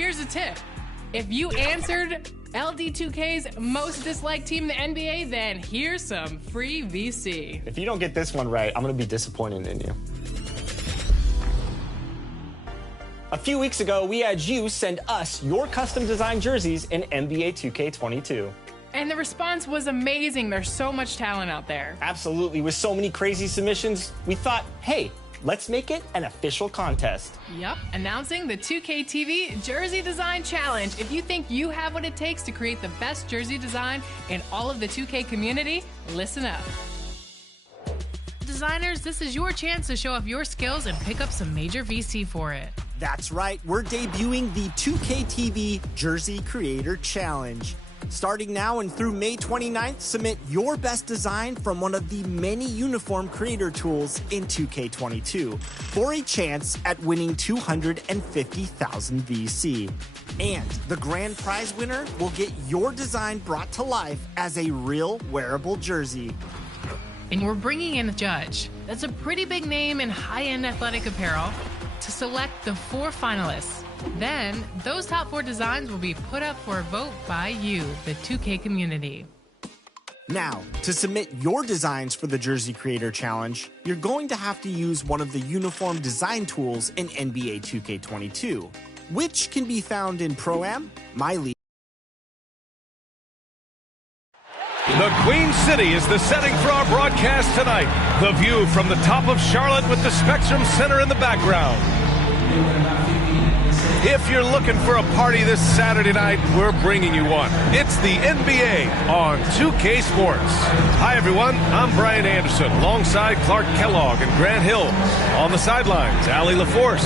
Here's a tip. If you answered LD2K's most disliked team in the NBA, then here's some free VC. If you don't get this one right, I'm going to be disappointed in you. A few weeks ago, we had you send us your custom designed jerseys in NBA 2K22. And the response was amazing. There's so much talent out there. Absolutely. With so many crazy submissions, we thought, hey, let's make it an official contest. Yup. Announcing the 2K TV Jersey Design Challenge. If you think you have what it takes to create the best jersey design in all of the 2K community, listen up. Designers, this is your chance to show off your skills and pick up some major VC for it. That's right. We're debuting the 2K TV Jersey Creator Challenge. Starting now and through May 29th, submit your best design from one of the many uniform creator tools in 2K22 for a chance at winning 250,000 VC. And the grand prize winner will get your design brought to life as a real wearable jersey. And we're bringing in a judge. That's a pretty big name in high-end athletic apparel to select the 4 finalists. Then, those top 4 designs will be put up for a vote by you, the 2K community. Now, to submit your designs for the Jersey Creator Challenge, you're going to have to use one of the uniform design tools in NBA 2K22, which can be found in Pro-Am, My League. The Queen City is the setting for our broadcast tonight. The view from the top of Charlotte with the Spectrum Center in the background. If you're looking for a party this Saturday night, we're bringing you one. It's the NBA on 2K Sports. Hi, everyone. I'm Brian Anderson, alongside Clark Kellogg and Grant Hill. On the sidelines, Allie LaForce.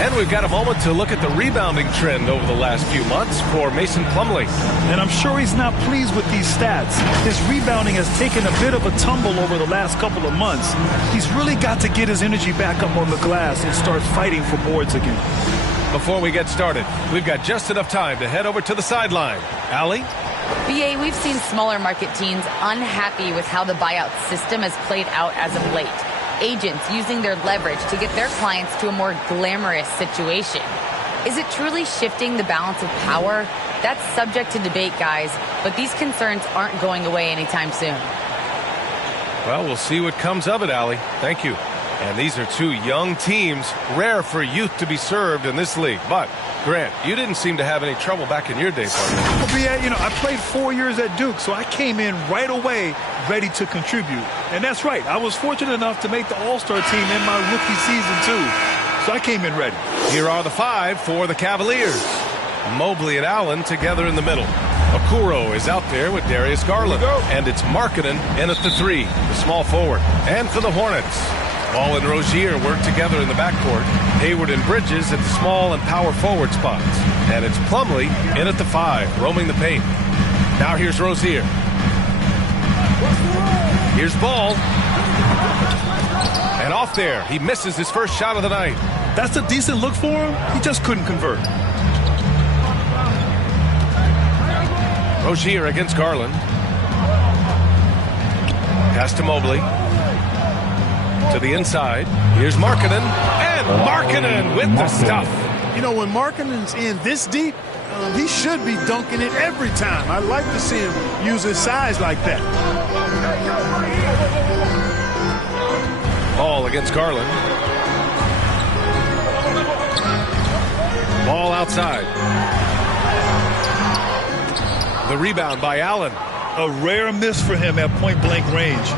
And we've got a moment to look at the rebounding trend over the last few months for Mason Plumlee. And I'm sure he's not pleased with these stats. His rebounding has taken a bit of a tumble over the last couple of months. He's really got to get his energy back up on the glass and start fighting for boards again. Before we get started, we've got just enough time to head over to the sideline. Allie? BA, we've seen smaller market teams unhappy with how the buyout system has played out as of late. Agents using their leverage to get their clients to a more glamorous situation. Is it truly shifting the balance of power? That's subject to debate, guys, but these concerns aren't going away anytime soon. Well, we'll see what comes of it, Allie. Thank you. And these are 2 young teams, rare for youth to be served in this league. But, Grant, you didn't seem to have any trouble back in your day, partner. Well, yeah, I played 4 years at Duke, so I came in right away ready to contribute. And that's right. I was fortunate enough to make the All-Star team in my rookie season, too. So I came in ready. Here are the 5 for the Cavaliers. Mobley and Allen together in the middle. Okoro is out there with Darius Garland. And it's Markkanen in at the 3, the small forward. And for the Hornets, Ball and Rozier work together in the backcourt. Hayward and Bridges at the small and power forward spots. And it's Plumlee in at the 5, roaming the paint. Now here's Rozier. Here's Ball. And off there, he misses his first shot of the night. That's a decent look for him. He just couldn't convert. Rozier against Garland. Pass to Mobley. To the inside. Here's Markkanen. And Markkanen with the stuff. You know, when Markkanen's in this deep, he should be dunking it every time. I like to see him use his size like that. Ball against Garland. Ball outside. The rebound by Allen. A rare miss for him at point-blank range.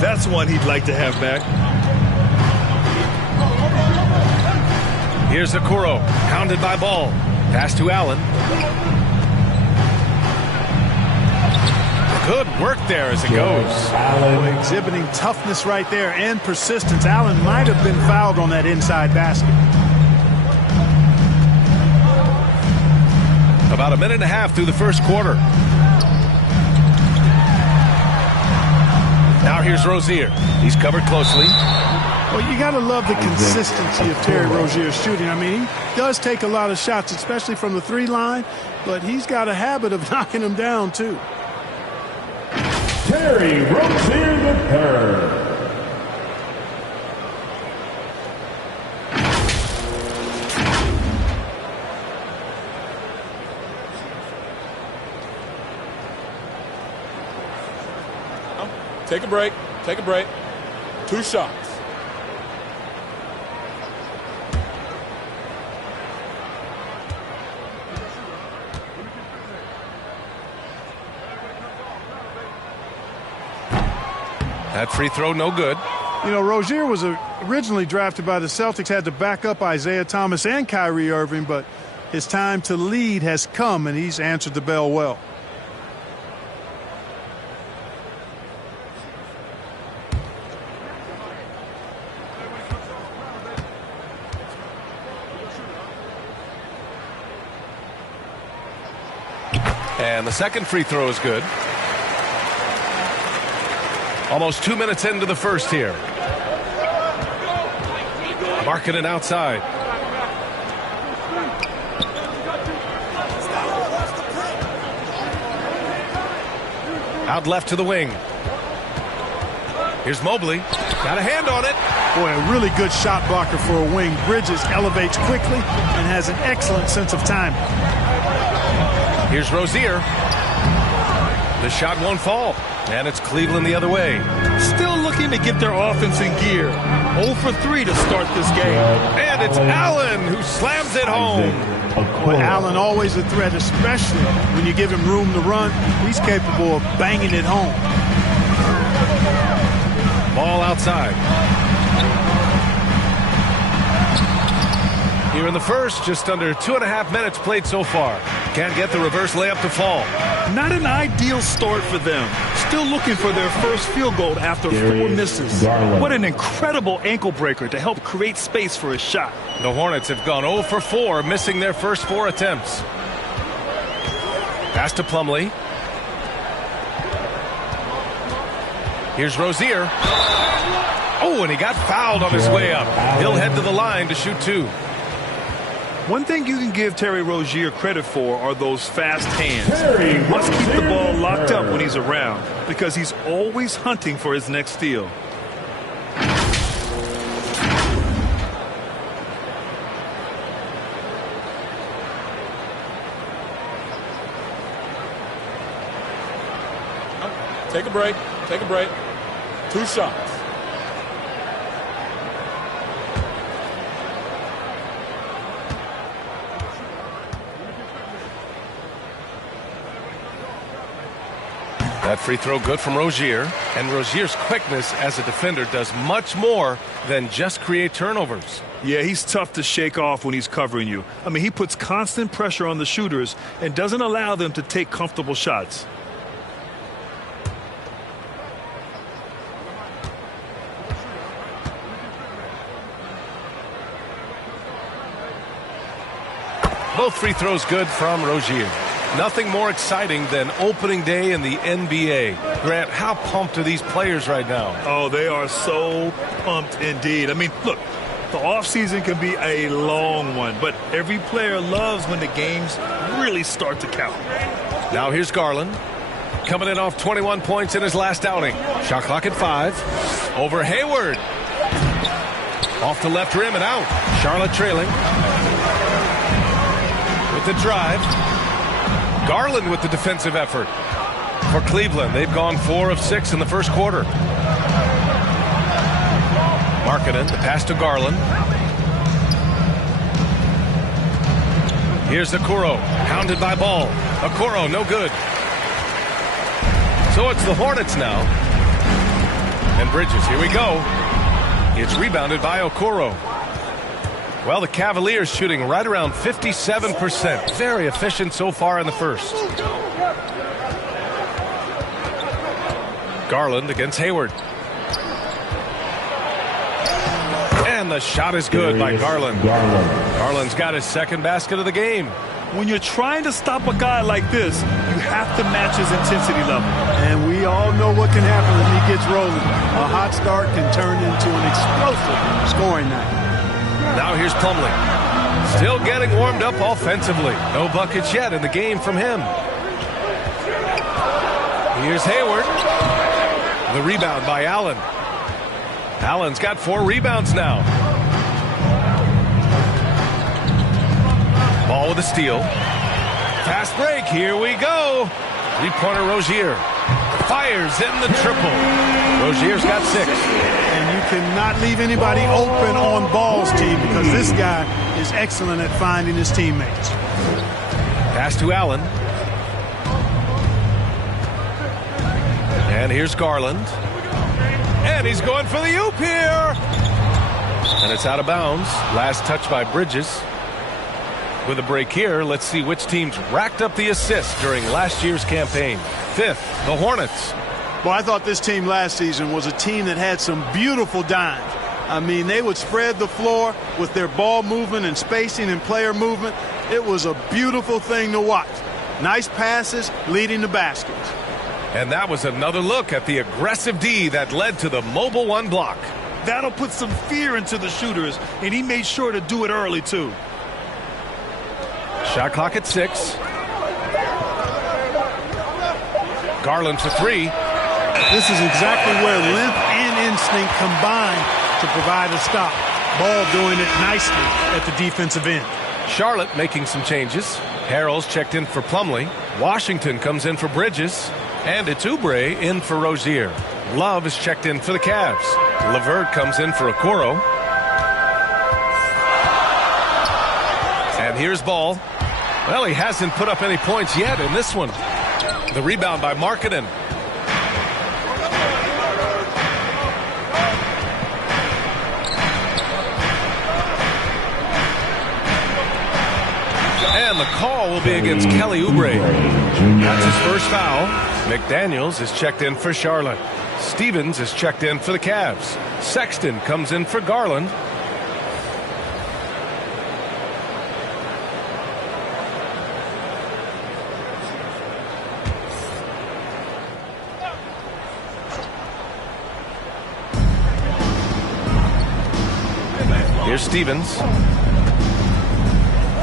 That's one he'd like to have back. Here's Okoro, pounded by Ball. Pass to Allen. Good work there as it goes. Boy, exhibiting toughness right there and persistence. Allen might have been fouled on that inside basket. About a minute and a half through the first quarter. Now here's Rozier. He's covered closely. Well, you got to love the consistency of Terry Rozier's shooting. I mean, he does take a lot of shots, especially from the 3 line, but he's got a habit of knocking them down, too. Terry Rozier III. Take a break. Take a break. 2 shots. That free throw, no good. You know, Rozier was originally drafted by the Celtics, had to back up Isaiah Thomas and Kyrie Irving, but his time to lead has come, and he's answered the bell well. And the second free throw is good. Almost 2 minutes into the first here. Marking it outside. Out left to the wing. Here's Mobley. Got a hand on it. Boy, a really good shot blocker for a wing. Bridges elevates quickly and has an excellent sense of timing. Here's Rozier. The shot won't fall. And it's Cleveland the other way. Still looking to get their offense in gear. 0 for 3 to start this game. And it's Allen who slams it home. Boy, Allen always a threat, especially when you give him room to run. He's capable of banging it home. Ball outside. Here in the first, just under 2.5 minutes played so far. Can't get the reverse layup to fall. Not an ideal start for them. Still looking for their first field goal after 4 misses. What an incredible ankle breaker to help create space for a shot. The Hornets have gone 0 for 4, missing their first 4 attempts. Pass to Plumlee. Here's Rozier. Oh, and he got fouled on his way up. He'll head to the line to shoot 2. One thing you can give Terry Rozier credit for are those fast hands. He must keep the ball locked up when he's around because he's always hunting for his next steal. Take a break. Take a break. 2 shots. That free throw good from Rozier. And Rozier's quickness as a defender does much more than just create turnovers. Yeah, he's tough to shake off when he's covering you. I mean, he puts constant pressure on the shooters and doesn't allow them to take comfortable shots. Both free throws good from Rozier. Nothing more exciting than opening day in the NBA. Grant, how pumped are these players right now? Oh, they are so pumped indeed. I mean, look, the offseason can be a long one, but every player loves when the games really start to count. Now here's Garland. Coming in off 21 points in his last outing. Shot clock at 5. Over Hayward. Off the left rim and out. Charlotte trailing. With the drive. Garland with the defensive effort. For Cleveland, they've gone 4 of 6 in the first quarter. Markkanen, the pass to Garland. Here's Okoro, hounded by Ball. Okoro, no good. So it's the Hornets now. And Bridges, here we go. It's rebounded by Okoro. Well, the Cavaliers shooting right around 57%. Very efficient so far in the first. Garland against Hayward. And the shot is good by Garland. Garland's got his second basket of the game. When you're trying to stop a guy like this, you have to match his intensity level. And we all know what can happen when he gets rolling. A hot start can turn into an explosive scoring night. Now here's Plumlee. Still getting warmed up offensively. No buckets yet in the game from him. Here's Hayward. The rebound by Allen. Allen's got 4 rebounds now. Ball with a steal. Fast break. Here we go. 3-pointer Rozier. fires in the triple. Rozier's got 6. And you cannot leave anybody open on balls, team, because this guy is excellent at finding his teammates. Pass to Allen. And here's Garland. And he's going for the oop here. And it's out of bounds. Last touch by Bridges. With a break here, let's see which teams racked up the assists during last year's campaign. 5th, the Hornets. Well, I thought this team last season was a team that had some beautiful dimes. I mean, they would spread the floor with their ball movement and spacing and player movement. It was a beautiful thing to watch. Nice passes leading to baskets. And that was another look at the aggressive D that led to the mobile 1 block. That'll put some fear into the shooters, and he made sure to do it early, too. Shot clock at 6. Garland for 3. This is exactly where length and instinct combine to provide a stop. Ball doing it nicely at the defensive end. Charlotte making some changes. Harrell's checked in for Plumlee. Washington comes in for Bridges. And it's Oubre in for Rozier. Love is checked in for the Cavs. LeVert comes in for Okoro. And here's Ball. Well, he hasn't put up any points yet in this one. The rebound by Markkanen. And the call will be against Kelly Oubre. That's his first foul. McDaniels is checked in for Charlotte. Stevens is checked in for the Cavs. Sexton comes in for Garland. Here's Stevens.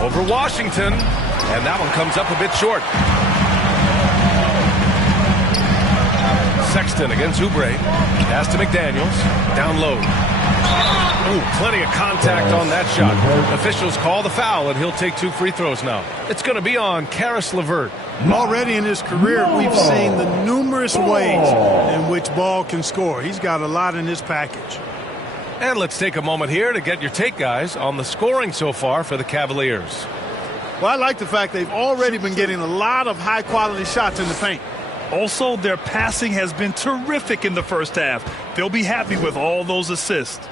Over Washington. And that one comes up a bit short. Sexton against Oubre. Pass to McDaniels. Down low. Ooh, plenty of contact on that shot. Officials call the foul, and he'll take 2 free throws now. It's going to be on Karis LeVert. Already in his career, we've seen the numerous ways in which Ball can score. He's got a lot in his package. And let's take a moment here to get your take, guys, on the scoring so far for the Cavaliers. Well, I like the fact they've already been getting a lot of high-quality shots in the paint. Also, their passing has been terrific in the first half. They'll be happy with all those assists.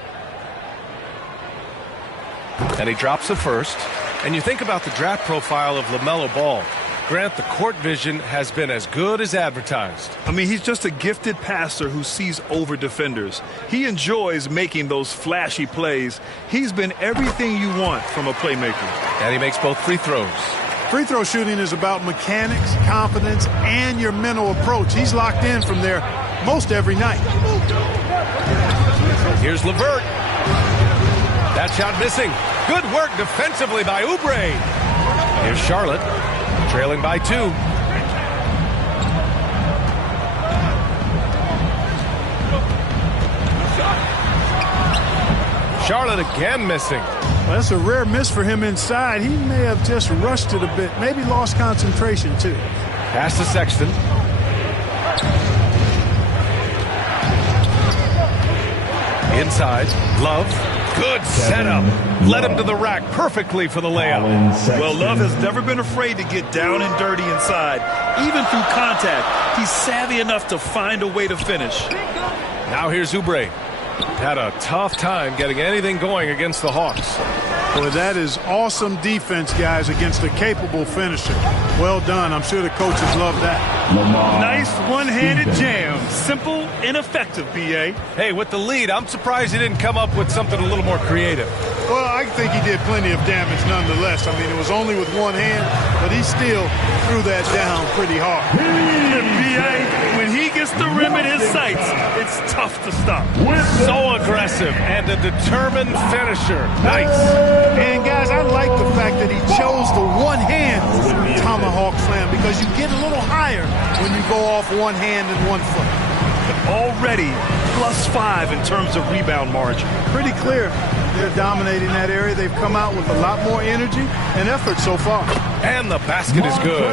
And he drops the first. And you think about the draft profile of LaMelo Ball. Grant, the court vision has been as good as advertised. I mean, he's just a gifted passer who sees over defenders. He enjoys making those flashy plays. He's been everything you want from a playmaker. And he makes both free throws. Free throw shooting is about mechanics, confidence, and your mental approach. He's locked in from there most every night. Here's LeVert. That shot missing. Good work defensively by Oubre. Here's Charlotte, trailing by 2. Charlotte again missing. Well, that's a rare miss for him inside. He may have just rushed it a bit, maybe lost concentration too. Pass to Sexton. Inside, Love. Good setup. Led him to the rack perfectly for the layup. Well, Love has never been afraid to get down and dirty inside. Even through contact, he's savvy enough to find a way to finish. Now here's Oubre. Had a tough time getting anything going against the Hawks. Boy, that is awesome defense, guys, against a capable finisher. Well done. I'm sure the coaches love that. Nice one-handed jam. Simple and effective, B.A. Hey, with the lead, I'm surprised he didn't come up with something a little more creative. Well, I think he did plenty of damage nonetheless. I mean, it was only with one hand, but he still threw that down pretty hard. B.A., when he gets the rim in his sights, it's tough to stop. So aggressive and a determined finisher. Nice. And, guys, I like the fact that he chose the one-hand tomahawk slam because you get a little higher when you go off one hand and one foot. Already +5 in terms of rebound margin. Pretty clear they're dominating that area. They've come out with a lot more energy and effort so far. And the basket is good.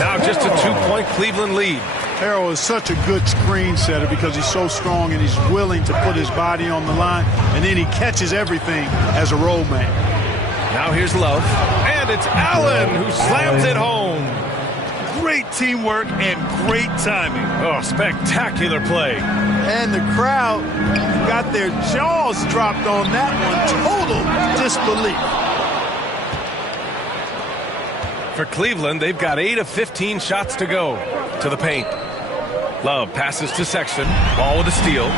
Now just a 2-point Cleveland lead. Harrell is such a good screen setter because he's so strong and he's willing to put his body on the line, and then he catches everything as a roll man. Now here's Love, and it's Allen who slams it home. Great teamwork and great timing. Oh, spectacular play. And the crowd got their jaws dropped on that one. Total disbelief. For Cleveland, they've got 8 of 15 shots to go. To the paint. Love passes to Sexton. Ball with a steal.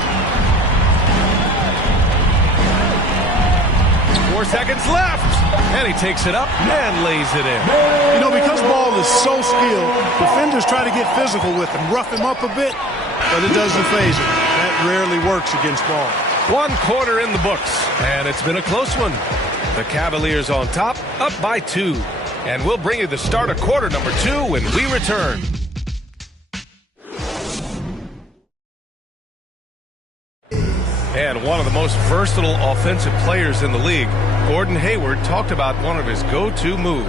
4 seconds left. And he takes it up and lays it in. You know, because Ball is so skilled, defenders try to get physical with him, rough him up a bit, but it doesn't faze him. That rarely works against Ball. 1 quarter in the books, and it's been a close one. The Cavaliers on top, up by 2. And we'll bring you the start of quarter number 2 when we return. And one of the most versatile offensive players in the league, Gordon Hayward, talked about one of his go-to moves.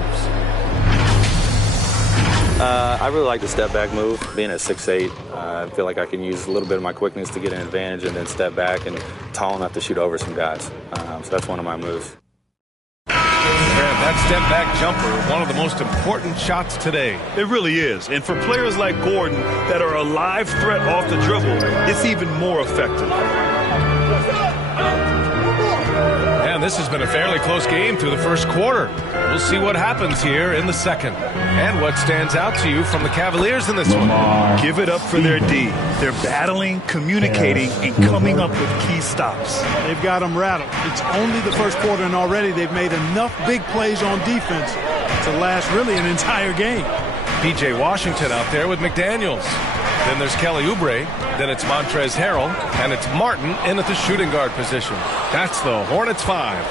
I really like the step-back move. Being at 6'8", I feel like I can use a little bit of my quickness to get an advantage and then step back and tall enough to shoot over some guys. So that's one of my moves. That step-back jumper, one of the most important shots today. It really is. And for players like Gordon that are a live threat off the dribble, it's even more effective. And this has been a fairly close game through the first quarter. We'll see what happens here in the second. And what stands out to you from the Cavaliers in this one? Give it up for their D. They're battling, communicating, and coming up with key stops. They've got them rattled. It's only the first quarter, and already they've made enough big plays on defense to last really an entire game. P.J. Washington out there with McDaniels. Then there's Kelly Oubre. Then it's Montrezl Harrell. And it's Martin in at the shooting guard position. That's the Hornets 5.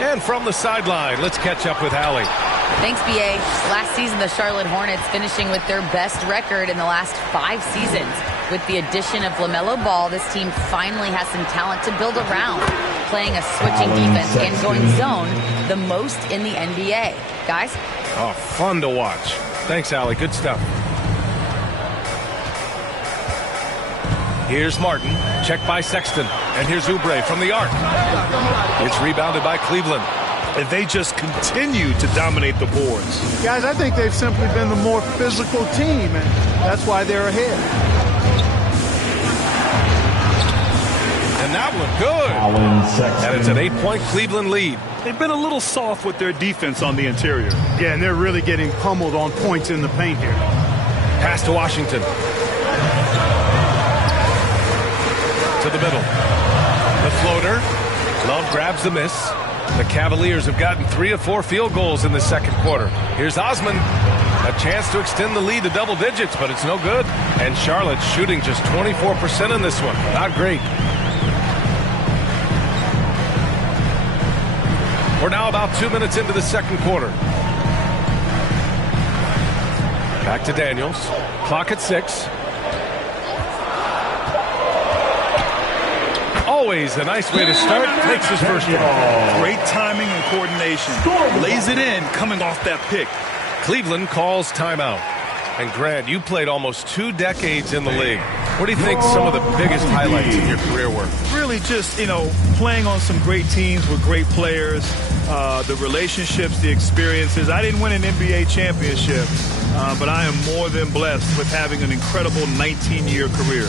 And from the sideline, let's catch up with Allie. Thanks, B.A. Last season, the Charlotte Hornets finishing with their best record in the last 5 seasons. With the addition of LaMelo Ball, this team finally has some talent to build around, playing a switching defense and going zone the most in the NBA. Guys? Oh, fun to watch. Thanks, Allie. Good stuff. Here's Martin, checked by Sexton. And here's Oubre from the arc. It's rebounded by Cleveland. And they just continue to dominate the boards. Guys, I think they've simply been the more physical team, and that's why they're ahead. And that one good. And it's an 8-point Cleveland lead. They've been a little soft with their defense on the interior. Yeah, and they're really getting pummeled on points in the paint here. Pass to Washington. To the middle. The floater. Love grabs the miss. The Cavaliers have gotten 3 of 4 field goals in the second quarter. Here's Osman. A chance to extend the lead to double digits, but it's no good. And Charlotte's shooting just 24% in this one. Not great. We're now about 2 minutes into the second quarter. Back to Daniels. Clock at 6. Always a nice way to start. Makes his first one. Great timing and coordination. Lays it in coming off that pick. Cleveland calls timeout. And Grant, you played almost 2 decades in the league. What do you think some of the biggest highlights of your career were? Really just, playing on some great teams with great players, the relationships, the experiences. I didn't win an NBA championship, but I am more than blessed with having an incredible 19-year career.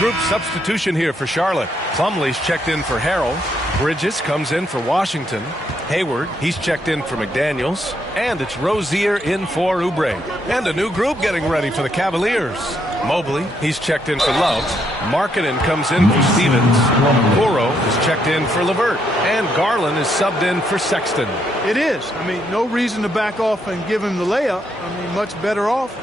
Group substitution here for Charlotte. Plumlee's checked in for Harrell. Bridges comes in for Washington. Hayward, he's checked in for McDaniels. And it's Rozier in for Oubre. And a new group getting ready for the Cavaliers. Mobley, he's checked in for Love. Markkanen comes in for Stevens. Okoro is checked in for LeVert. And Garland is subbed in for Sexton. It is. I mean, no reason to back off and give him the layup. I mean, much better off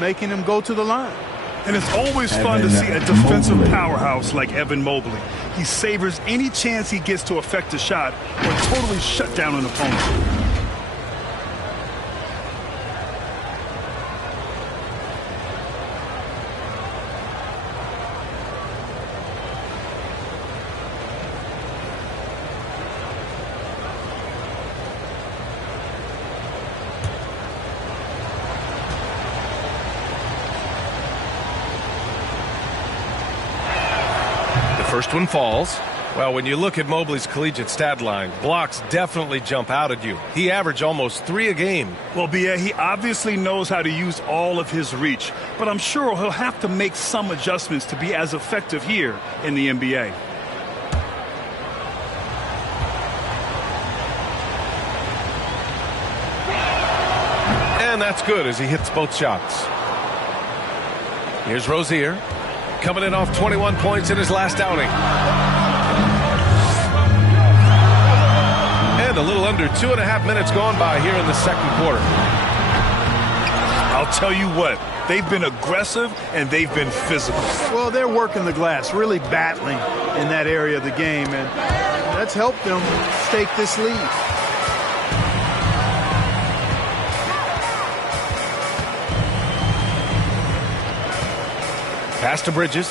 making him go to the line. And it's always fun to see a defensive powerhouse like Evan Mobley. He savors any chance he gets to affect a shot or totally shut down an opponent. First one falls. Well, when you look at Mobley's collegiate stat line, blocks definitely jump out at you. He averaged almost 3 a game. Well, B.A., he obviously knows how to use all of his reach, but I'm sure he'll have to make some adjustments to be as effective here in the NBA. And that's good as he hits both shots. Here's Rozier. Coming in off 21 points in his last outing. And a little under 2.5 minutes gone by here in the second quarter. I'll tell you what, they've been aggressive and they've been physical. Well, they're working the glass, really battling in that area of the game, and that's helped them stake this lead. Pass to Bridges.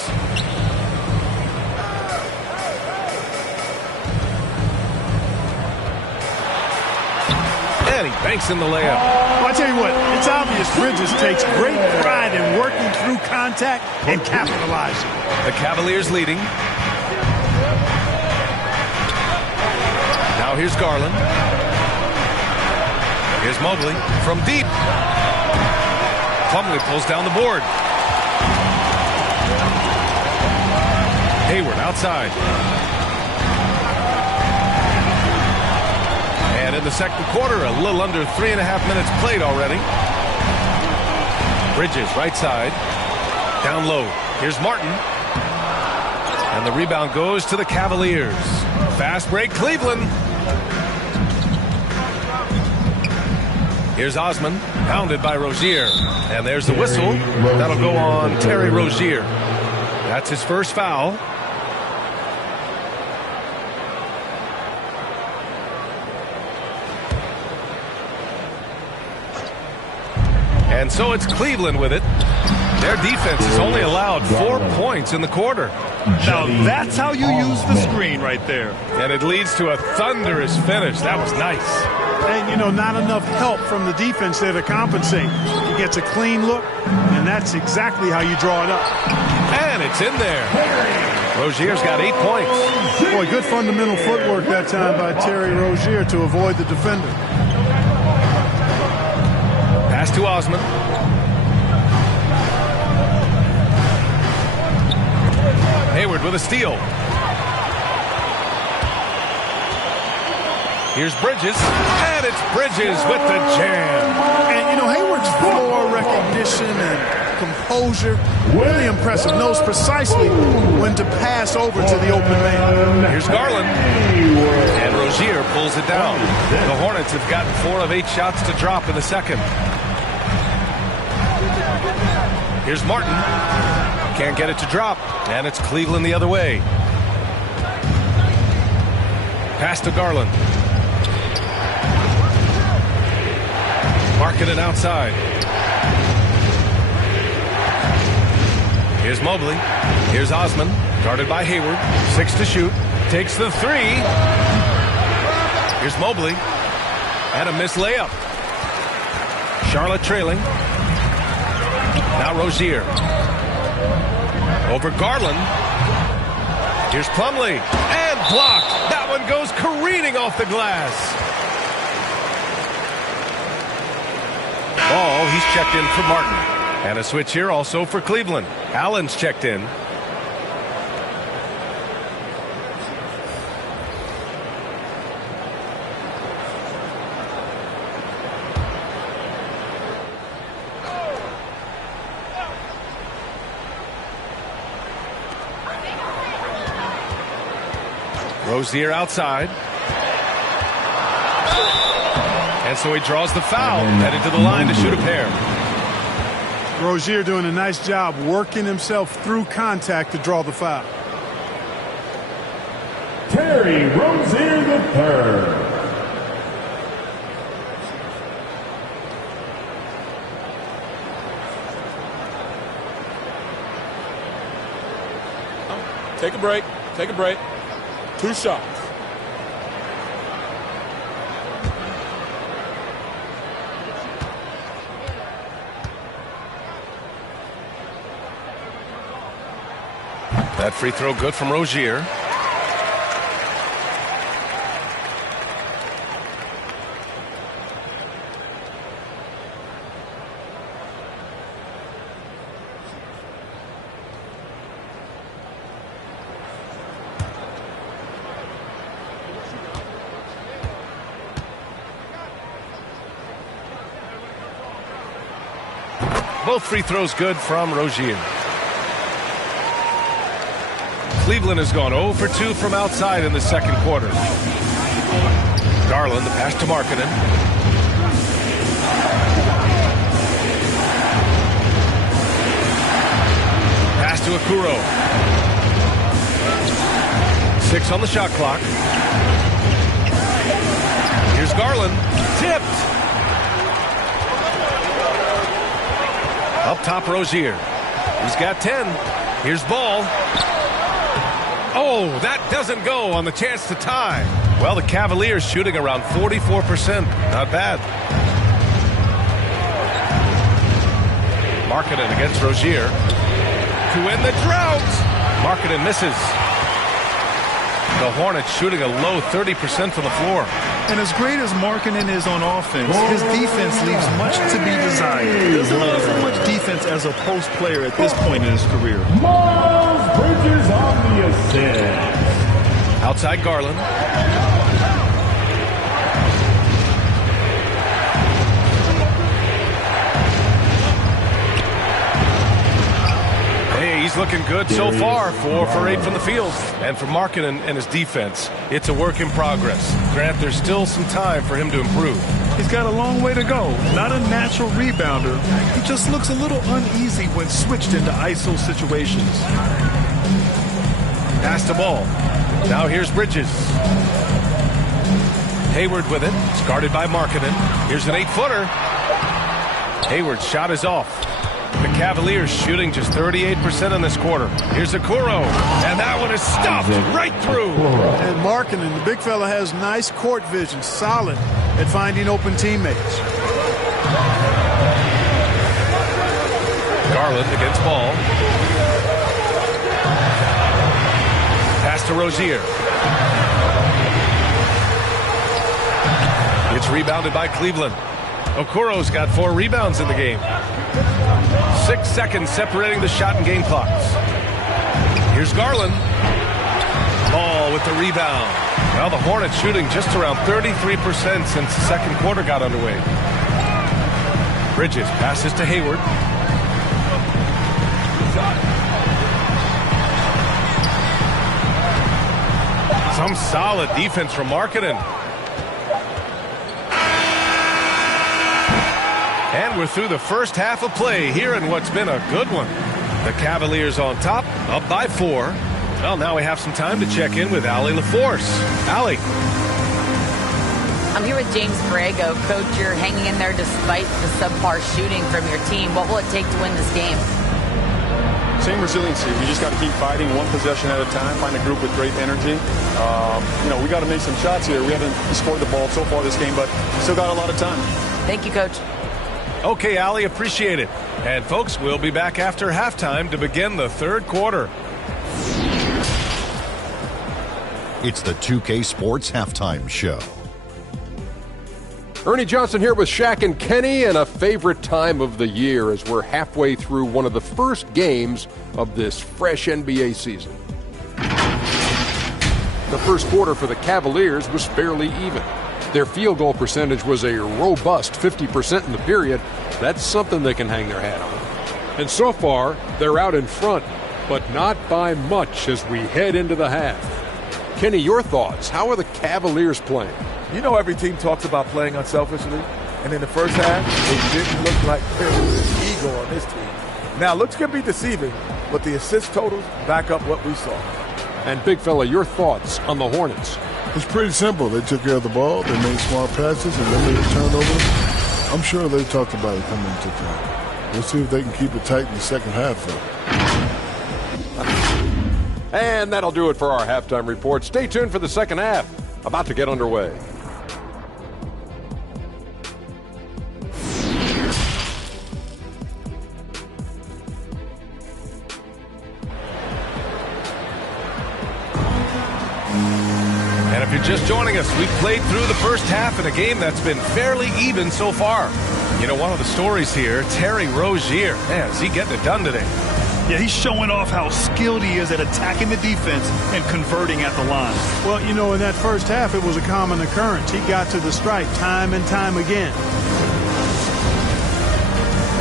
And he banks in the layup. Well, I tell you what, it's obvious Bridges takes great pride in working through contact and capitalizing. The Cavaliers leading. Now here's Garland. Here's Mobley from deep. Plumlee pulls down the board. Hayward outside. And in the second quarter, a little under 3.5 minutes played already. Bridges right side. Down low. Here's Martin. And the rebound goes to the Cavaliers. Fast break, Cleveland. Here's Osman, pounded by Rozier. And there's the whistle. That'll go on Terry Rozier. That's his first foul. And so it's Cleveland with it. Their defense has only allowed 4 points in the quarter. Now that's how you use the screen right there. And it leads to a thunderous finish. That was nice. And, you know, not enough help from the defense there to compensate. He gets a clean look, and that's exactly how you draw it up. And it's in there. Rozier's got 8 points. Boy, good fundamental footwork that time by Terry Rozier to avoid the defender. Pass to Osman. Hayward with a steal. Here's Bridges, and it's Bridges with the jam. And, you know, Hayward's floor recognition and composure, really impressive. Knows precisely when to pass over to the open man. Here's Garland. And Rozier pulls it down. The Hornets have gotten 4 of 8 shots to drop in the second. Here's Martin. Can't get it to drop. And it's Cleveland the other way. Pass to Garland. Markkanen outside. Here's Mobley. Here's Osman. Guarded by Hayward. 6 to shoot. Takes the 3. Here's Mobley. And a missed layup. Charlotte trailing. Now Rozier. Over Garland. Here's Plumlee. And blocked. That one goes careening off the glass. Ball, he's checked in for Martin. And a switch here also for Cleveland. Allen's checked in. Rozier outside. And so he draws the foul, headed to the line to shoot a pair. Rozier doing a nice job working himself through contact to draw the foul. Terry Rozier III. Take a break. Take a break. 2 shots. That free throw good from Rozier. Both free throws good from Rozier. Cleveland has gone 0 for 2 from outside in the second quarter. Garland, the pass to Markkanen. Pass to Okoro. 6 on the shot clock. Here's Garland. Tipped. Up top, Rozier. He's got 10. Here's Ball. Oh, that doesn't go on the chance to tie. Well, the Cavaliers shooting around 44%. Not bad. Markkanen against Rozier. To end the drought. Markkanen misses. The Hornets shooting a low 30% from the floor. And as great as Markkanen is on offense, his defense leaves much to be desired. He doesn't offer much defense as a post player at this point in his career. Miles Bridges on the assist. Outside Garland. Hey, he's looking good so far. 4 for 8 from the field. And for Markkanen and his defense, it's a work in progress. Grant, there's still some time for him to improve. He's got a long way to go. Not a natural rebounder. He just looks a little uneasy when switched into ISO situations. Pass the ball. Now here's Bridges. Hayward with it. It's guarded by Markkanen. Here's an 8-footer. Hayward's shot is off. The Cavaliers shooting just 38% in this quarter. Here's Okoro. And that one is stuffed right through. And Markkanen, the big fella, has nice court vision. Solid at finding open teammates. Garland against Ball. Pass to Rozier. It's rebounded by Cleveland. Okoro's got 4 rebounds in the game. 6 seconds separating the shot and game clocks. Here's Garland. Ball with the rebound. Well, the Hornets shooting just around 33% since the second quarter got underway. Bridges passes to Hayward. Some solid defense from Markkanen. And we're through the first half of play here in what's been a good one. The Cavaliers on top, up by 4. Well, now we have some time to check in with Allie LaForce. Allie. I'm here with James Borrego. Coach, you're hanging in there despite the subpar shooting from your team. What will it take to win this game? Same resiliency. We just got to keep fighting one possession at a time, find a group with great energy. We got to make some shots here. We haven't scored the ball so far this game, but still got a lot of time. Thank you, Coach. Okay, Allie, appreciate it. And, folks, we'll be back after halftime to begin the third quarter. It's the 2K Sports Halftime Show. Ernie Johnson here with Shaq and Kenny, and a favorite time of the year as we're halfway through one of the first games of this fresh NBA season. The first quarter for the Cavaliers was fairly even. Their field goal percentage was a robust 50% in the period. That's something they can hang their hat on. And so far, they're out in front, but not by much as we head into the half. Kenny, your thoughts? How are the Cavaliers playing? You know, every team talks about playing unselfishly, and in the first half, it didn't look like there was an ego on this team. Now, looks can be deceiving, but the assist totals back up what we saw. And Big Fella, your thoughts on the Hornets? It's pretty simple. They took care of the ball, they made smart passes, and limited turnovers. I'm sure they talked about it coming into time. We'll see if they can keep it tight in the second half, though. And that'll do it for our halftime report. Stay tuned for the second half. About to get underway. And if you're just joining us, we've played through the first half in a game that's been fairly even so far. You know, one of the stories here, Terry Rozier. Man, is he getting it done today? Yeah, he's showing off how skilled he is at attacking the defense and converting at the line. Well, you know, in that first half, it was a common occurrence. He got to the stripe time and time again.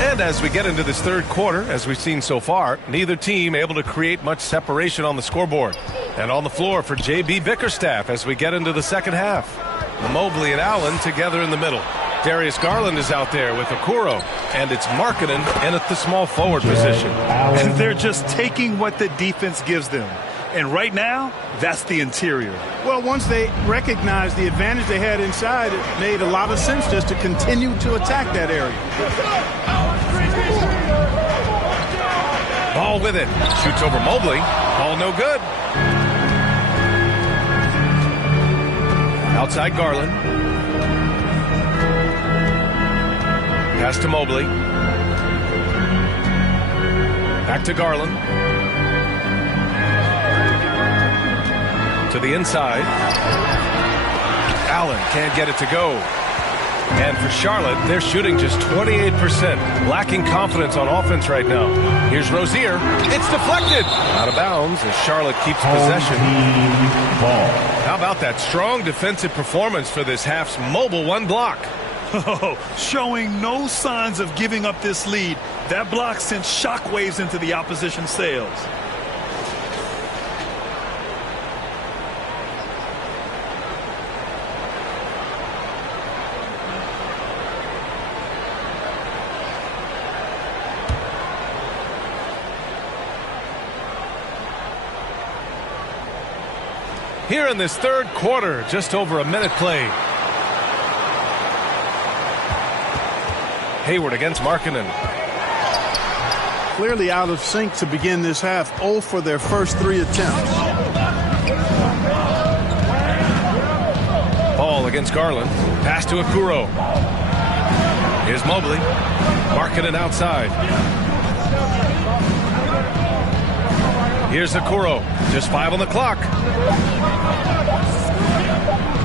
And as we get into this third quarter, as we've seen so far, neither team able to create much separation on the scoreboard. And on the floor for J.B. Bickerstaff as we get into the second half. Mobley and Allen together in the middle. Darius Garland is out there with Okoro, and it's Markkanen in at the small forward position. And they're just taking what the defense gives them. And right now, that's the interior. Well, once they recognized the advantage they had inside, it made a lot of sense just to continue to attack that area. Ball with it. Shoots over Mobley. Ball no good. Outside Garland. Pass to Mobley. Back to Garland. To the inside. Allen can't get it to go. And for Charlotte, they're shooting just 28%. Lacking confidence on offense right now. Here's Rozier. It's deflected. Out of bounds as Charlotte keeps possession. How about that strong defensive performance for this half's mobile one block? Oh, showing no signs of giving up this lead. That block sent shockwaves into the opposition sails. Here in this third quarter, just over a minute played. Hayward against Markkanen. Clearly out of sync to begin this half. 0 for their first 3 attempts. Ball against Garland. Pass to Okoro. Here's Mobley. Markkanen outside. Here's Okoro. Just 5 on the clock.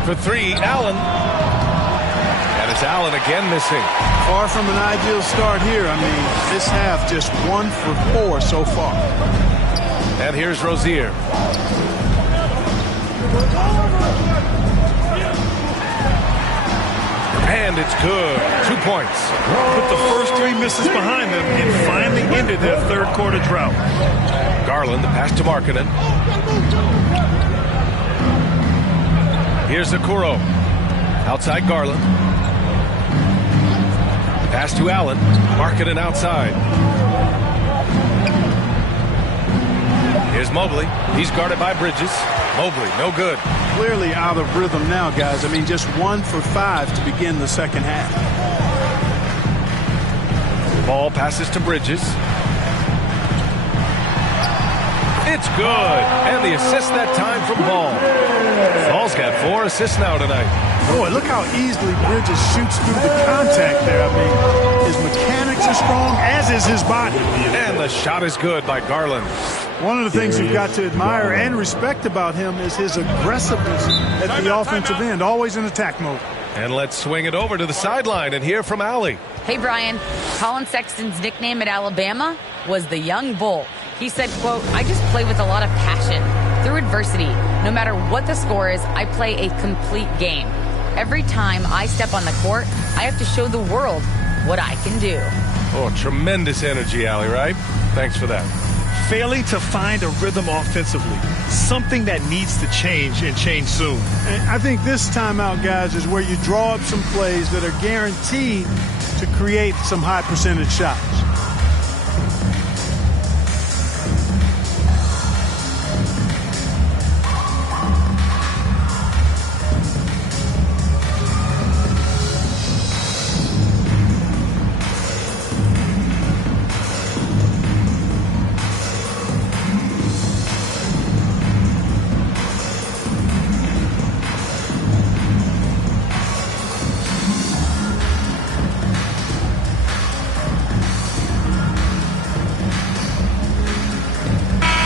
For 3, Allen. And it's Allen again missing. Far from an ideal start here. I mean, this half just 1 for 4 so far. And here's Rozier. And it's good. 2 points. Put the first 3 misses behind them and finally ended their third quarter drought. Garland, the pass to Markkanen. Here's Okoro. Outside Garland. Pass to Allen. Markkanen outside. Here's Mobley. He's guarded by Bridges. Mobley, no good. Clearly out of rhythm now, guys. I mean, just 1 for 5 to begin the second half. Ball passes to Bridges. It's good. And the assist that time from Ball. Ball's got 4 assists now tonight. Boy, look how easily Bridges shoots through the contact there. I mean, his mechanics are strong, as is his body. And the shot is good by Garland. One of the things you've got to admire and respect about him is his aggressiveness at the offensive end, always in attack mode. And let's swing it over to the sideline and hear from Allie. Hey, Brian. Colin Sexton's nickname at Alabama was the Young Bull. He said, quote, "I just play with a lot of passion. Through adversity, no matter what the score is, I play a complete game. Every time I step on the court, I have to show the world what I can do." Oh, tremendous energy, Allie, right? Thanks for that. failing to find a rhythm offensively. Something that needs to change and change soon. And I think this timeout, guys, is where you draw up some plays that are guaranteed to create some high percentage shots.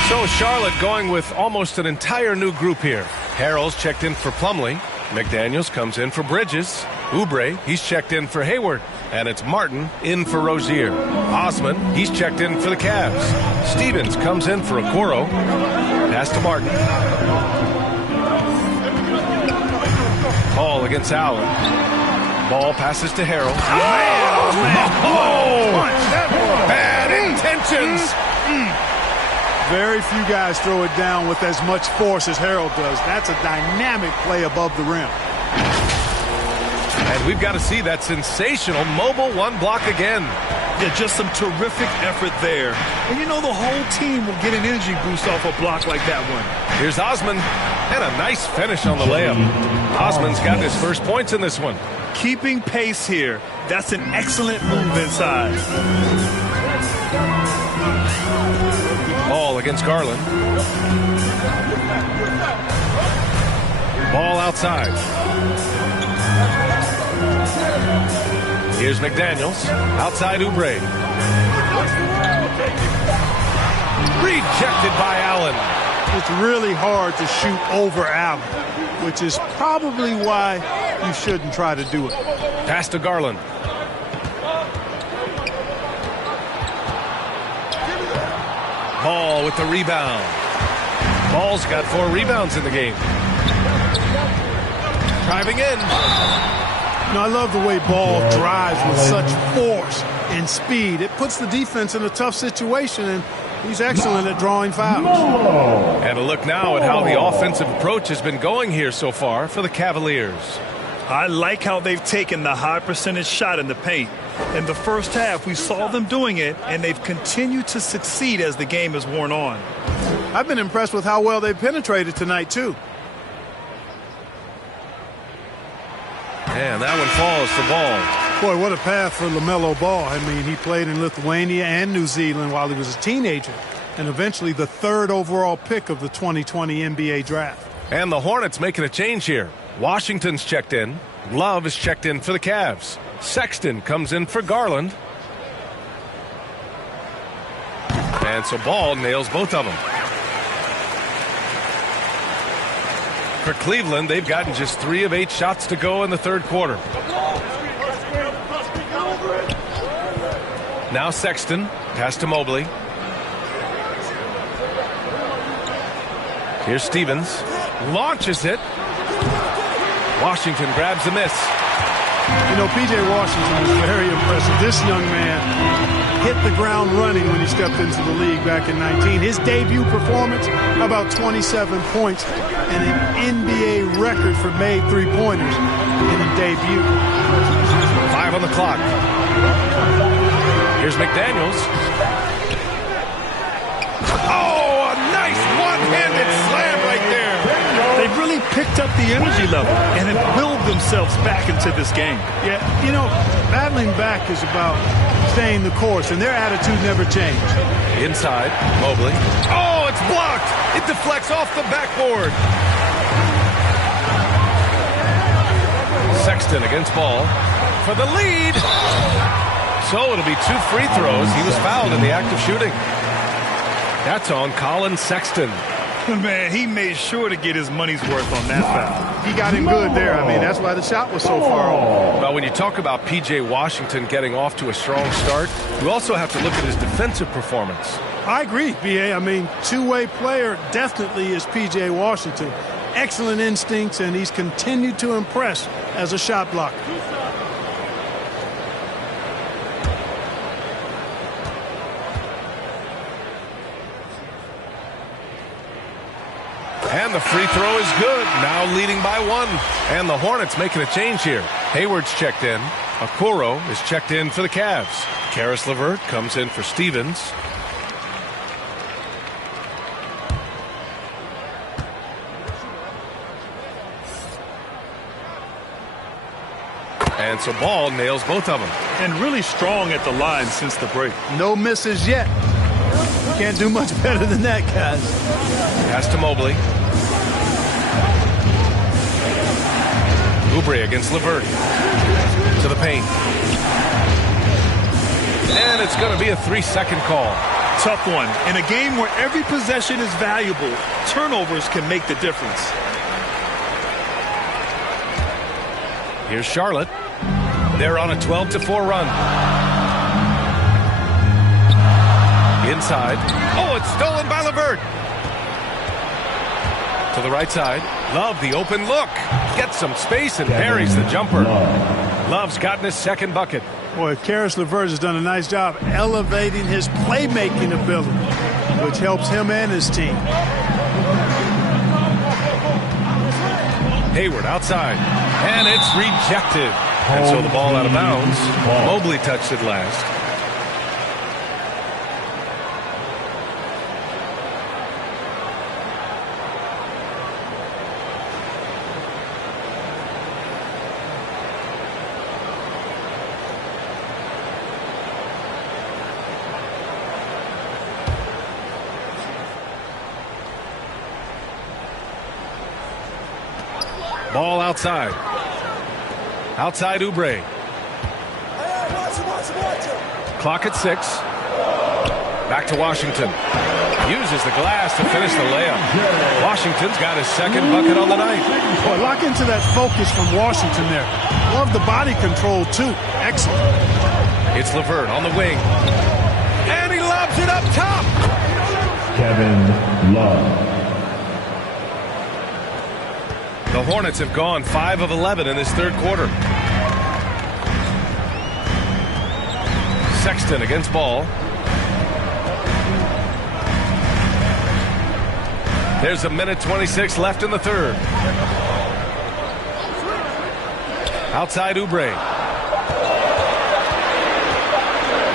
So Charlotte going with almost an entire new group here. Harrell's checked in for Plumlee. McDaniels comes in for Bridges. Oubre, he's checked in for Hayward. And it's Martin in for Rozier. Osman, he's checked in for the Cavs. Stevens comes in for Okoro. Pass to Martin. Paul against Allen. Ball passes to Harrell. Bad intentions. Very few guys throw it down with as much force as Harrell does. That's a dynamic play above the rim. And we've got to see that sensational mobile one block again. Yeah, just some terrific effort there. And you know the whole team will get an energy boost off a block like that one. Here's Osman, and a nice finish on the layup. Osman's got his first points in this one. Keeping pace here. That's an excellent move inside. Ball against Garland. Ball outside. Here's McDaniels. Outside Oubre. Rejected by Allen. It's really hard to shoot over Allen, which is probably why you shouldn't try to do it. Pass to Garland. Ball with the rebound. Ball's got 4 rebounds in the game. Driving in. I love the way Ball drives with such force and speed. It puts the defense in a tough situation, and he's excellent at drawing fouls. And a look now at how the offensive approach has been going here so far for the Cavaliers. I like how they've taken the high percentage shot in the paint. In the first half, we saw them doing it, and they've continued to succeed as the game has worn on. I've been impressed with how well they've penetrated tonight, too. And that one falls for Ball. Boy, what a path for LaMelo Ball. I mean, he played in Lithuania and New Zealand while he was a teenager, and eventually the 3rd overall pick of the 2020 NBA draft. And the Hornets making a change here. Washington's checked in. Love is checked in for the Cavs. Sexton comes in for Garland. And so Ball nails both of them. For Cleveland, they've gotten just 3 of 8 shots to go in the 3rd quarter. Now Sexton, pass to Mobley. Here's Stevens, launches it. Washington grabs the miss. You know, P.J. Washington was very impressive. This young man hit the ground running when he stepped into the league back in 19. His debut performance, about 27 points and an NBA record for made three-pointers in a debut. 5 on the clock. Here's McDaniels. Oh, a nice one-handed slam right there. They've really picked up the energy level and have willed themselves back into this game. Yeah, you know, battling back is about staying the course, and their attitude never changed. Inside, Mobley. Oh, it's blocked. It deflects off the backboard. Sexton against Ball for the lead. So it'll be 2 free throws. He was fouled in the act of shooting. That's on Colin Sexton. Man, he made sure to get his money's worth on that foul. He got him good there. I mean, that's why the shot was so far off. Well, when you talk about P.J. Washington getting off to a strong start, you also have to look at his defensive performance. I agree, B.A. I mean, two-way player definitely is P.J. Washington. Excellent instincts, and he's continued to impress as a shot blocker. And the free throw is good. Now leading by 1. And the Hornets making a change here. Hayward's checked in. Okoro is checked in for the Cavs. Karis LeVert comes in for Stevens. And so Ball nails both of them. And really strong at the line since the break. No misses yet. Can't do much better than that, guys. Pass to Mobley. Oubre against LeVert. To the paint. And it's going to be a 3-second call. Tough one. In a game where every possession is valuable, turnovers can make the difference. Here's Charlotte. They're on a 12-4 run. Inside. Oh, it's stolen by LeVert. To the right side. Love the open look. Gets some space and buries the jumper. Love's gotten his second bucket. Boy, Karis LeVert has done a nice job elevating his playmaking ability, which helps him and his team. Hayward outside. And it's rejected. And so the ball out of bounds. Mobley touched it last. Ball outside. Outside Oubre. Clock at 6. Back to Washington. Uses the glass to finish the layup. Washington's got his second bucket on the night. Boy, lock into that focus from Washington there. Love the body control, too. Excellent. It's LeVert on the wing. And he lobs it up top. Kevin Love. The Hornets have gone 5 of 11 in this third quarter. Sexton against Ball. There's a minute 26 left in the third. Outside Oubre.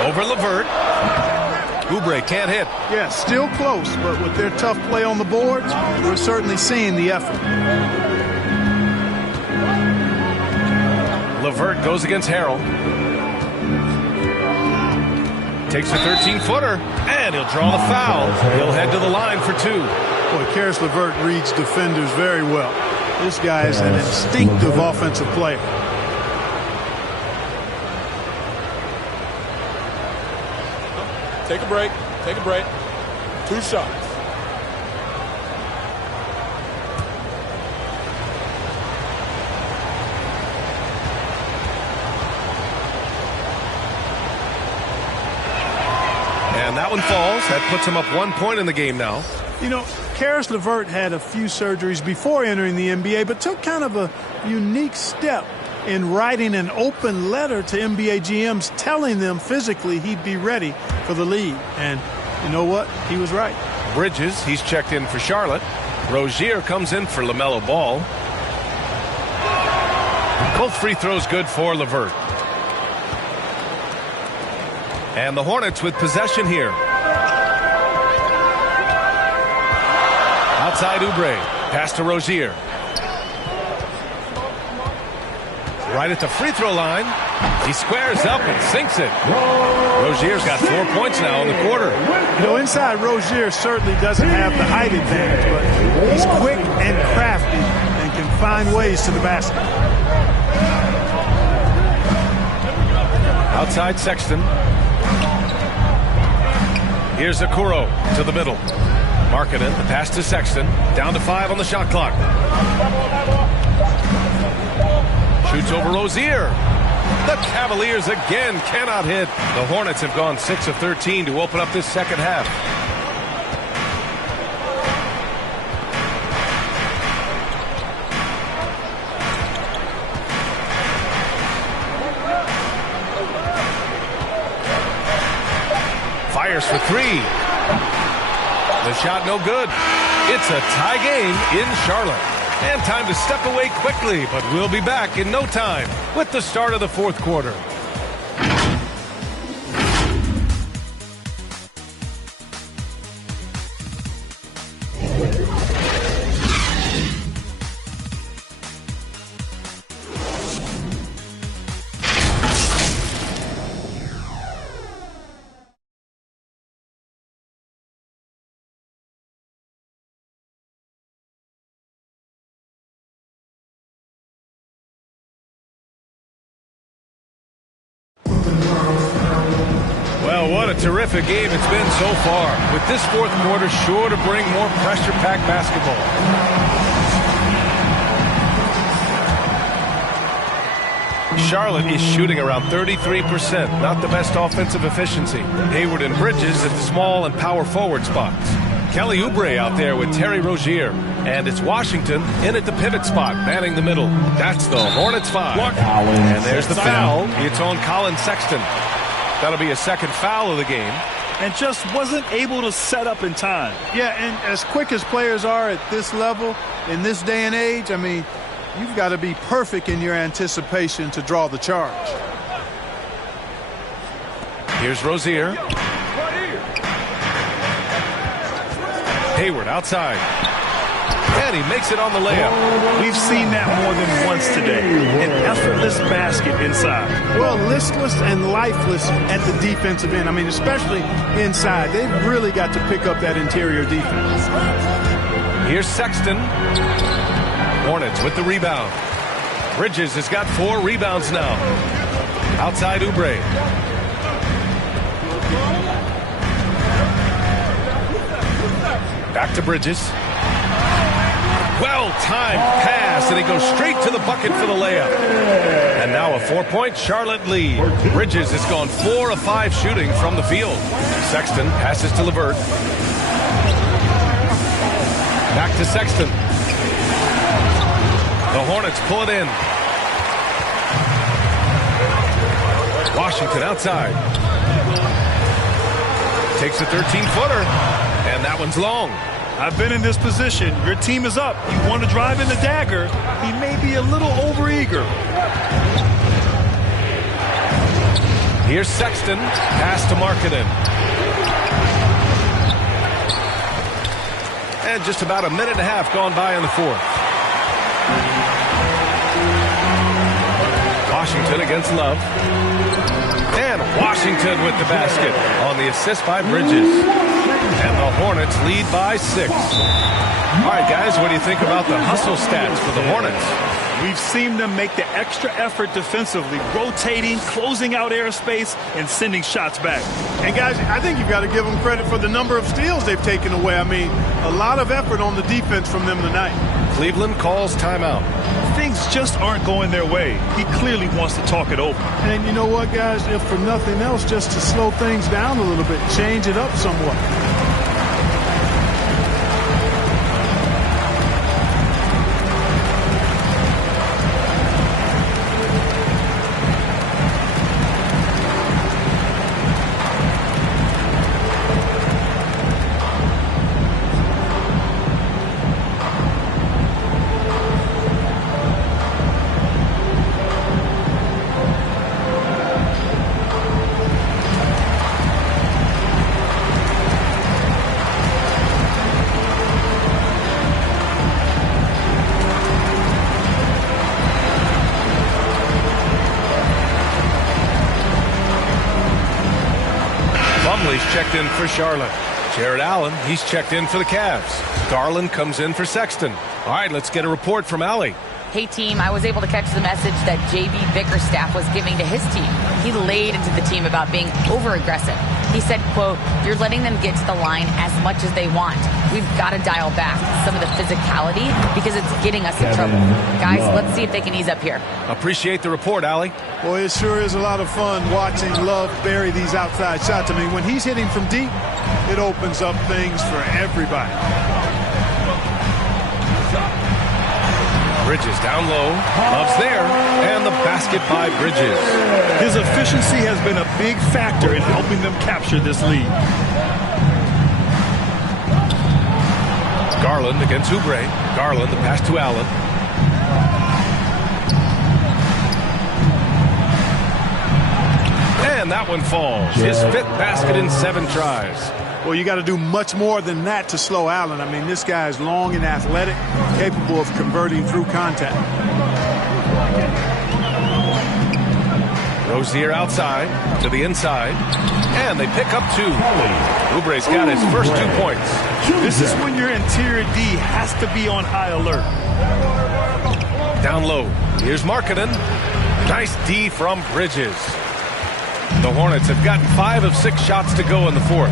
Over LeVert. Oubre can't hit. Yeah, still close, but with their tough play on the boards, we're certainly seeing the effort. LeVert goes against Harrell. Takes a 13-footer, and he'll draw the foul. He'll head to the line for 2. Boy, Karis LeVert reads defenders very well. This guy is an instinctive offensive player. Take a break. Take a break. 2 shots. And that one falls. That puts him up 1 point in the game now. You know, Karis LeVert had a few surgeries before entering the NBA, but took kind of a unique step in writing an open letter to NBA GMs telling them physically he'd be ready for the league. And you know what? He was right. Bridges, he's checked in for Charlotte. Rozier comes in for LaMelo Ball. Both free throws good for LeVert. And the Hornets with possession here. Outside Oubre. Pass to Rozier. Right at the free throw line. He squares up and sinks it. Rozier's got 4 points now in the quarter. You know, inside Rozier certainly doesn't have the height advantage, but he's quick and crafty and can find ways to the basket. Outside Sexton. Here's Okoro to the middle. Markkanen, the pass to Sexton. Down to 5 on the shot clock. Shoots over Rozier. The Cavaliers again cannot hit. The Hornets have gone 6 of 13 to open up this second half. Fires for 3. The shot no good. It's a tie game in Charlotte. And time to step away quickly, but we'll be back in no time with the start of the fourth quarter. Well, what a terrific game it's been so far, with this fourth quarter sure to bring more pressure-packed basketball. Charlotte is shooting around 33%, not the best offensive efficiency. Hayward and Bridges at the small and power forward spots. Kelly Oubre out there with Terry Rozier. And it's Washington in at the pivot spot, manning the middle. That's the Hornets 5. And there's the foul. It's on Colin Sexton. That'll be a second foul of the game. And just wasn't able to set up in time. Yeah, and as quick as players are at this level, in this day and age, I mean, you've got to be perfect in your anticipation to draw the charge. Here's Rozier. Hayward outside. And he makes it on the layup. We've seen that more than once today. An effortless basket inside. Well, listless and lifeless at the defensive end. I mean, especially inside. They've really got to pick up that interior defense. Here's Sexton. Hornets with the rebound. Bridges has got 4 rebounds now. Outside Oubre. Back to Bridges. Well-timed pass, and he goes straight to the bucket for the layup. And now a 4-point Charlotte lead. Bridges has gone 4 of 5 shooting from the field. Sexton passes to LeVert. Back to Sexton. The Hornets pull it in. Washington outside. Takes a 13-footer, and that one's long. I've been in this position. Your team is up. You want to drive in the dagger. He may be a little overeager. Here's Sexton. Pass to Markkanen. And just about a minute and a half gone by in the fourth. Washington against Love. And Washington with the basket on the assist by Bridges. And the Hornets lead by 6. All right, guys, what do you think about the hustle stats for the Hornets? We've seen them make the extra effort defensively, rotating, closing out airspace, and sending shots back. And, guys, I think you've got to give them credit for the number of steals they've taken away. I mean, a lot of effort on the defense from them tonight. Cleveland calls timeout. Things just aren't going their way. He clearly wants to talk it over. And you know what, guys? If for nothing else, just to slow things down a little bit, change it up somewhat. Checked in for Charlotte. Jared Allen, he's checked in for the Cavs. Garland comes in for Sexton. All right, let's get a report from Allie. Hey, team, I was able to catch the message that J.B. Bickerstaff was giving to his team. He laid into the team about being over-aggressive. He said, quote, "You're letting them get to the line as much as they want. We've got to dial back some of the physicality because it's getting us in trouble. Guys, let's see if they can ease up here." Appreciate the report, Allie. Boy, it sure is a lot of fun watching Love bury these outside shots. I mean, when he's hitting from deep, it opens up things for everybody. Bridges down low. Love's there. And the basket by Bridges. His efficiency has been a big factor in helping them capture this lead. Garland against Oubre. Garland, the pass to Allen. And that one falls. His 5th basket in 7 tries. Well, you got to do much more than that to slow Allen. I mean, this guy is long and athletic, capable of converting through contact. Rozier outside to the inside, and they pick up 2. Oubre's got his first 2 points. This is when your interior D has to be on high alert. Down low, here's Markkanen. Nice D from Bridges. The Hornets have gotten 5 of 6 shots to go in the 4th.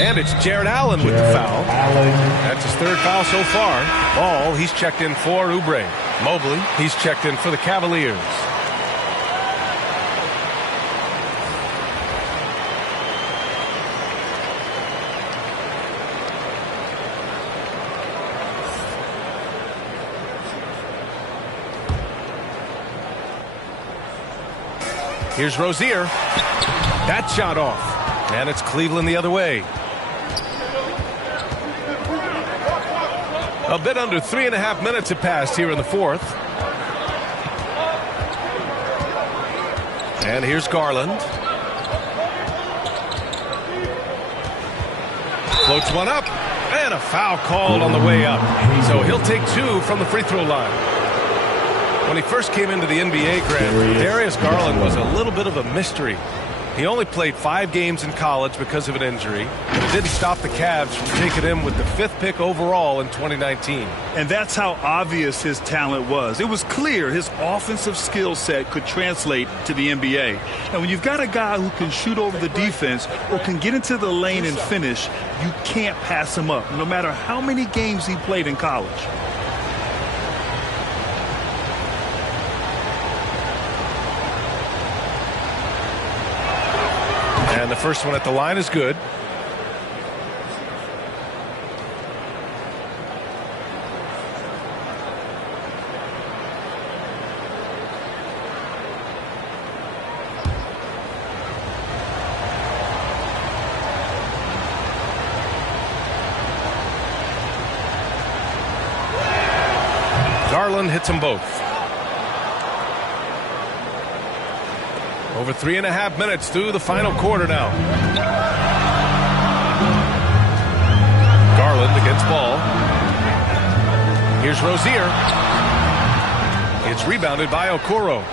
And it's Jared Allen with the foul. That's his 3rd foul so far. Ball, he's checked in for Oubre. Mobley, he's checked in for the Cavaliers. Here's Rozier. That shot off. And it's Cleveland the other way. A bit under 3.5 minutes have passed here in the 4th. And here's Garland. Floats one up. And a foul called on the way up. So he'll take 2 from the free throw line. When he first came into the NBA, Grant, Darius Garland was a little bit of a mystery. He only played 5 games in college because of an injury, but it didn't stop the Cavs from taking him with the 5th pick overall in 2019. And that's how obvious his talent was. It was clear his offensive skill set could translate to the NBA. And when you've got a guy who can shoot over the defense or can get into the lane and finish, you can't pass him up, no matter how many games he played in college. And the first one at the line is good. Garland hits them both. Over 3.5 minutes through the final quarter now. Garland against Ball. Here's Rozier. It's rebounded by Okoro.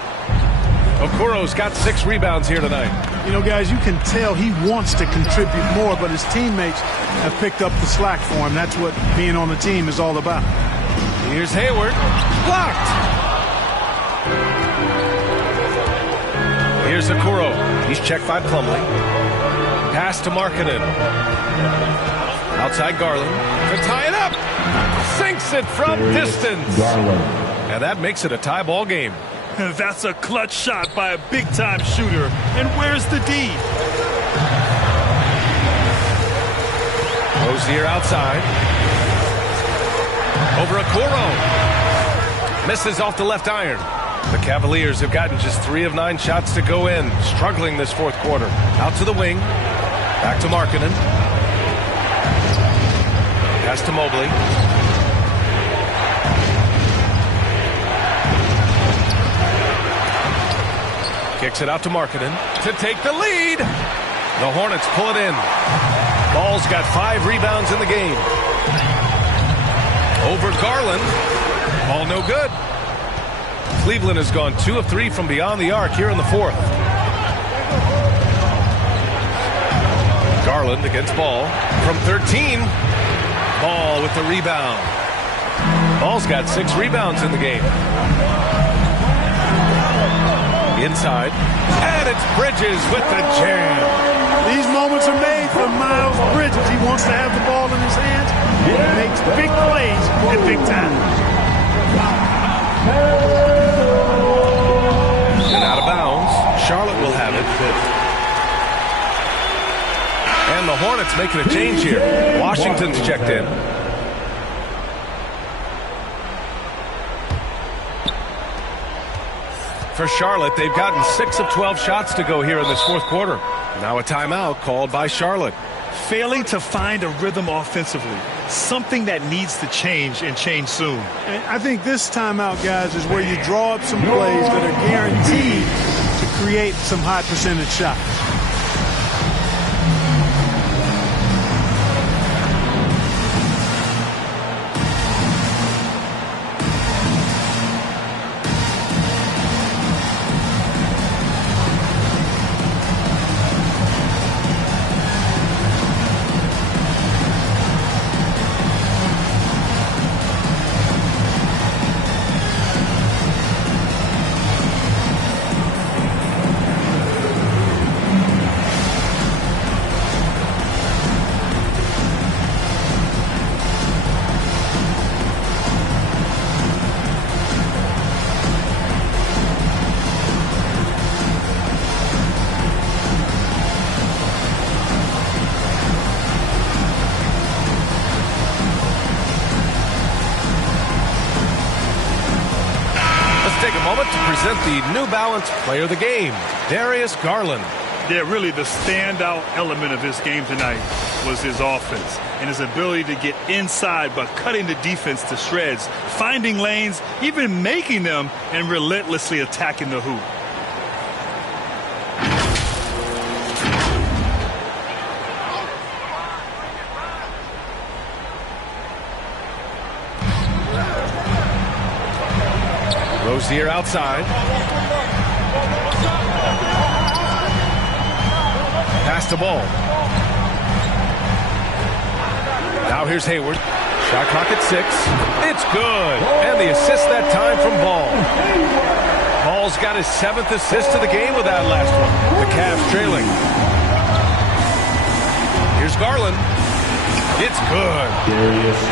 Okoro's got 6 rebounds here tonight. You know, guys, you can tell he wants to contribute more, but his teammates have picked up the slack for him. That's what being on the team is all about. Here's Hayward. Blocked. Here's Okoro. He's checked by Plumlee. Pass to Markkanen. Outside Garland. To tie it up. Sinks it from distance. And that makes it a tie ball game. That's a clutch shot by a big-time shooter. And where's the D? Rozier outside. Over Okoro. Misses off the left iron. The Cavaliers have gotten just 3 of 9 shots to go in, struggling this 4th quarter. Out to the wing. Back to Markkanen. Pass to Mobley. Kicks it out to Markkanen to take the lead. The Hornets pull it in. Ball's got 5 rebounds in the game. Over Garland. Ball no good. Cleveland has gone 2 of 3 from beyond the arc here in the 4th. Garland against Ball from 13. Ball with the rebound. Ball's got 6 rebounds in the game. Inside. And it's Bridges with the jam. These moments are made for Miles Bridges. He wants to have the ball in his hands. He makes big plays at big time. And out of bounds. Charlotte will have it. And the Hornets making a change here. Washington's checked in. For Charlotte, they've gotten 6 of 12 shots to go here in this 4th quarter. Now a timeout called by Charlotte. failing to find a rhythm offensively, something that needs to change and change soon. And I think this timeout, guys, is where you draw up some plays that are guaranteed to create some high percentage shots. Present the New Balance Player of the Game, Darius Garland. Yeah, really the standout element of his game tonight was his offense and his ability to get inside but cutting the defense to shreds, finding lanes, even making them, and relentlessly attacking the hoop. Rozier outside. Pass the ball. Now here's Hayward. Shot clock at 6. It's good. And the assist that time from Ball. Ball's got his 7th assist of the game with that last one. The Cavs trailing. Here's Garland. It's good.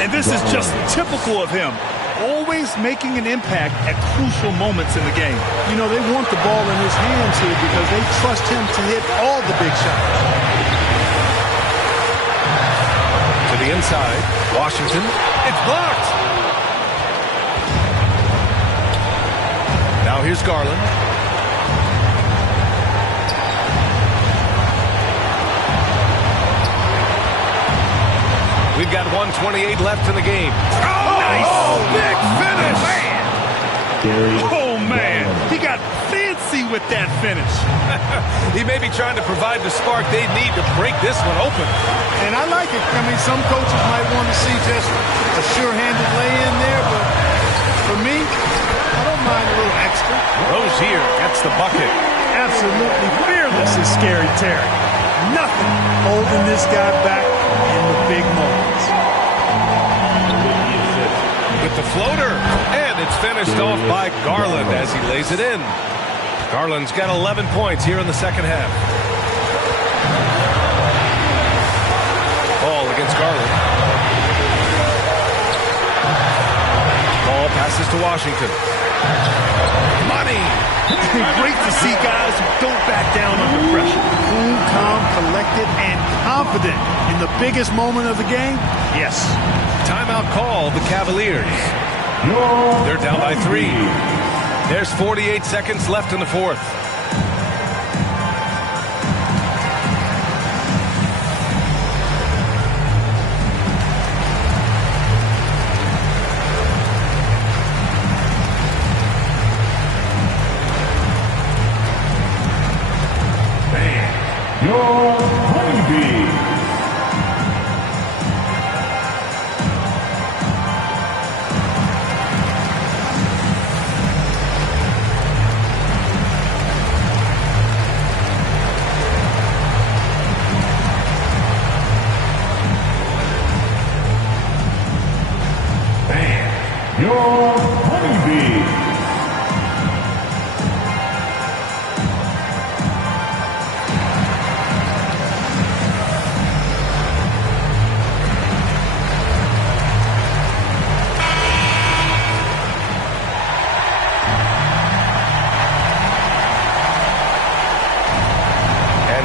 And this is just typical of him. Always making an impact at crucial moments in the game. You know, they want the ball in his hands here because they trust him to hit all the big shots. To the inside, Washington. It's blocked. Now here's Garland. We've got 1:28 left in the game. Oh, nice. Big finish. Oh, man. He got fancy with that finish. He may be trying to provide the spark they need to break this one open. And I like it. I mean, some coaches might want to see just a sure-handed lay-in there, but for me, I don't mind a little extra. Rozier gets the bucket. Absolutely fearless is Scary Terry. Nothing holding this guy back in the big moments. With the floater, and it's finished off by Garland as he lays it in. Garland's got 11 points here in the second half. Ball against Garland. Ball passes to Washington. Money! Great to see guys who don't back down under pressure. Cool, calm, collected, and confident in the biggest moment of the game. Yes. Timeout call, the Cavaliers. They're down by 3. There's 48 seconds left in the fourth. Your honeybee. Your honeybee.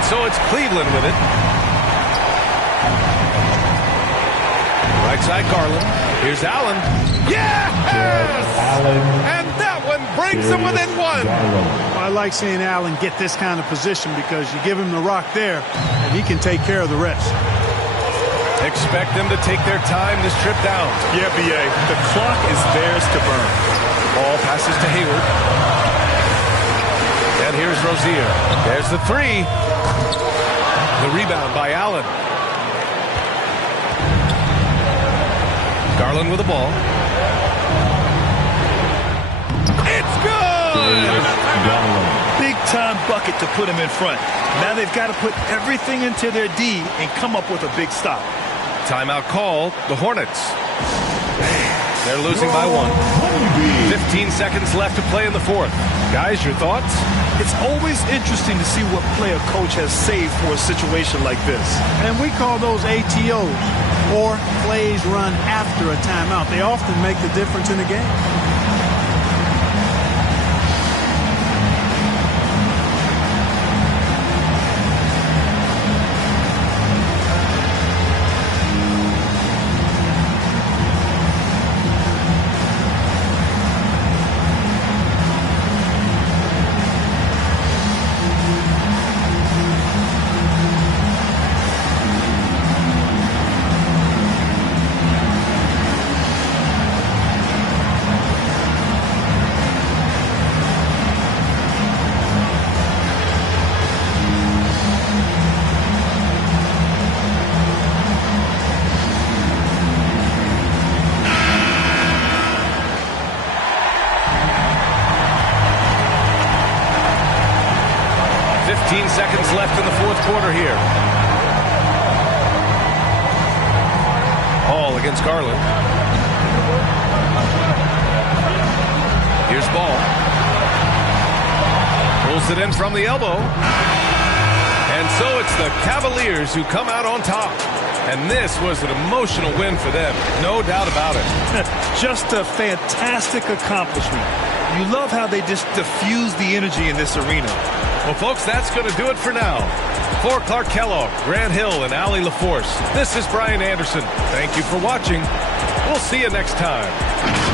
So it's Cleveland with it. Right side, Garland. Here's Allen. Yes! Allen. And that one brings them within 1. Well, I like seeing Allen get this kind of position because you give him the rock there, and he can take care of the rest. Expect them to take their time this trip down. Yeah, B.A. The clock is theirs to burn. Ball passes to Hayward. And here's Rozier. There's the three. The rebound by Allen. Garland with the ball. It's good! Big time bucket to put him in front. Now they've got to put everything into their D and come up with a big stop. Timeout call, the Hornets. They're losing by 1. 15 seconds left to play in the fourth. Guys, your thoughts? It's always interesting to see what play a coach has saved for a situation like this. And we call those ATOs, or plays run after a timeout. They often make the difference in the game. Seconds left in the fourth quarter here. Hall against Garland. Here's Ball. Pulls it in from the elbow. And so it's the Cavaliers who come out on top. And this was an emotional win for them. No doubt about it. Just a fantastic accomplishment. You love how they just diffuse the energy in this arena. Well, folks, that's going to do it for now. For Clark Kellogg, Grant Hill, and Allie LaForce, this is Brian Anderson. Thank you for watching. We'll see you next time.